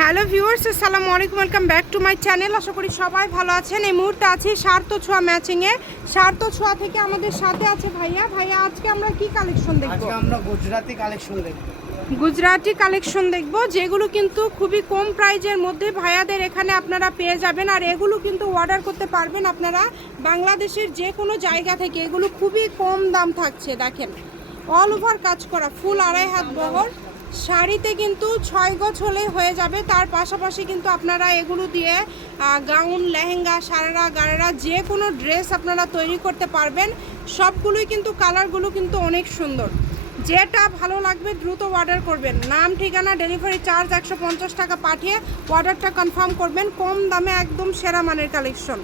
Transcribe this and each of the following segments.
Hello viewers আসসালামু আলাইকুম welcome back to my channel. আশা করি সবাই ভালো আছেন। এই মুহূর্তে আছি সার্থ ছোঁয়া ম্যাচিংয়ে সার্থ ছোঁয়া থেকে আমাদের সাথে আছে ভাইয়া। ভাইয়া আজকে আমরা কি কালেকশন দেখব? আজকে আমরা গুজরাটি কালেকশন দেখব। গুজরাটি কালেকশন দেখব যেগুলো কিন্তু খুবই কম প্রাইজের মধ্যে ভাইয়াদের এখানে আপনারা পেয়ে যাবেন। আর এগুলো কিন্তু অর্ডার করতে পারবেন আপনারা বাংলাদেশের যে কোনো জায়গা থেকে। এগুলো খুবই কম দাম থাকছে দেখেন। অল ওভার কাজ করা ফুল আড়াই হাত বহর। শাড়িতে কিন্তু ছয় গজ হলেই হয়ে যাবে। তার পাশাপাশি কিন্তু আপনারা এগুলো দিয়ে গাউন, লেহেঙ্গা, সারারা গাড়েরা যে কোনো ড্রেস আপনারা তৈরি করতে পারবেন। সবগুলোই কিন্তু কালারগুলো কিন্তু অনেক সুন্দর। যেটা ভালো লাগবে দ্রুত অর্ডার করবেন। নাম, ঠিকানা ডেলিভারি চার্জ একশো পঞ্চাশ টাকা পাঠিয়ে অর্ডারটা কনফার্ম করবেন। কম দামে একদম সেরা মানের কালেকশন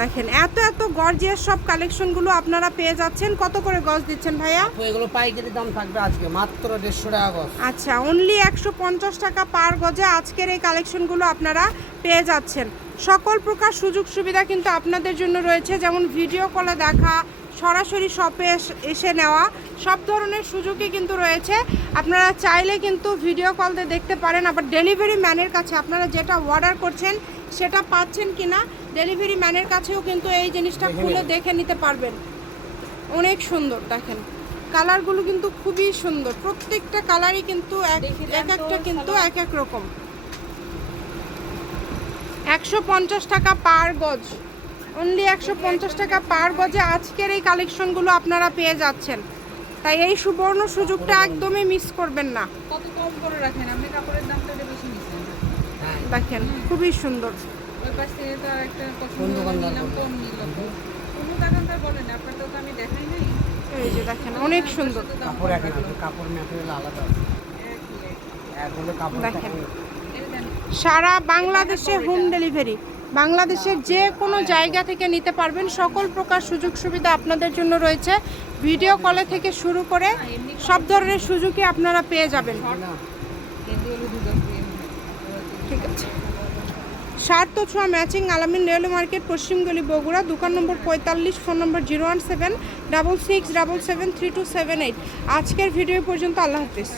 দেখেন এত এত গর্জিয়াস সব কালেকশনগুলো আপনারা পেয়ে যাচ্ছেন। কত করে গজ দিচ্ছেন ভাইয়া? এগুলো পাইকারি দাম থাকবে আজকে মাত্র দেড়শো টাকা গজ। আচ্ছা অনলি একশো পঞ্চাশ টাকা পার গজে আজকের এই কালেকশনগুলো আপনারা পেয়ে যাচ্ছেন। সকল প্রকার সুযোগ সুবিধা কিন্তু আপনাদের জন্য রয়েছে যেমন ভিডিও কলে দেখা সরাসরি শপে এস- এসে নেওয়া সব ধরনের সুযোগই কিন্তু রয়েছে। আপনারা চাইলে কিন্তু ভিডিও কল দিয়ে দেখতে পারেন আবার ডেলিভারি ম্যানের কাছে আপনারা যেটা অর্ডার করছেন সেটা পাচ্ছেন কিনা ডেলিভারি ম্যানের কাছেও কিন্তু এই জিনিসটা খুলে দেখে নিতে পারবেন। অনেক সুন্দর দেখেন। কালারগুলো কিন্তু খুবই সুন্দর প্রত্যেকটা কালারই কিন্তু এক এক একটা কিন্তু এক এক রকম। একশো পঞ্চাশ টাকা পার গজ। অনলি একশো পঞ্চাশ টাকা পার গজে আজকের এই কালেকশনগুলো আপনারা পেয়ে যাচ্ছেন। তাই এই সুবর্ণ সুযোগটা একদমই মিস করবেন না। কত কম করে রাখেন? আপনি কাপড়ের দামটা বেশি নিচ্ছেন হ্যাঁ দেখেন খুবই সুন্দর। ওই পাশ থেকে তো আর একটা পছন্দ নিলাম? কম নিল কোনো দোকানদার বলেন আপনার তো আমি দেখাই নাই। এই যে দেখেন অনেক সুন্দর। কাপড়। কাপড় ম্যাটেরিয়াল আলাদা। দেখেন। সারা বাংলাদেশে হোম ডেলিভারি বাংলাদেশের যে কোনো জায়গা থেকে নিতে পারবেন। সকল প্রকার সুযোগ সুবিধা আপনাদের জন্য রয়েছে। ভিডিও কলে থেকে শুরু করে সব ধরনের সুযোগই আপনারা পেয়ে যাবেন। ঠিক আছে। সার্থ ছোঁয়া ম্যাচিং আলামিন রেলওয়ে মার্কেট পশ্চিমগলি বগুড়া, দোকান নম্বর পঁয়তাল্লিশ, phone number zero one seven double six double seven three two seven eight আজকের ভিডিও পর্যন্ত, আল্লাহ হাফিজ।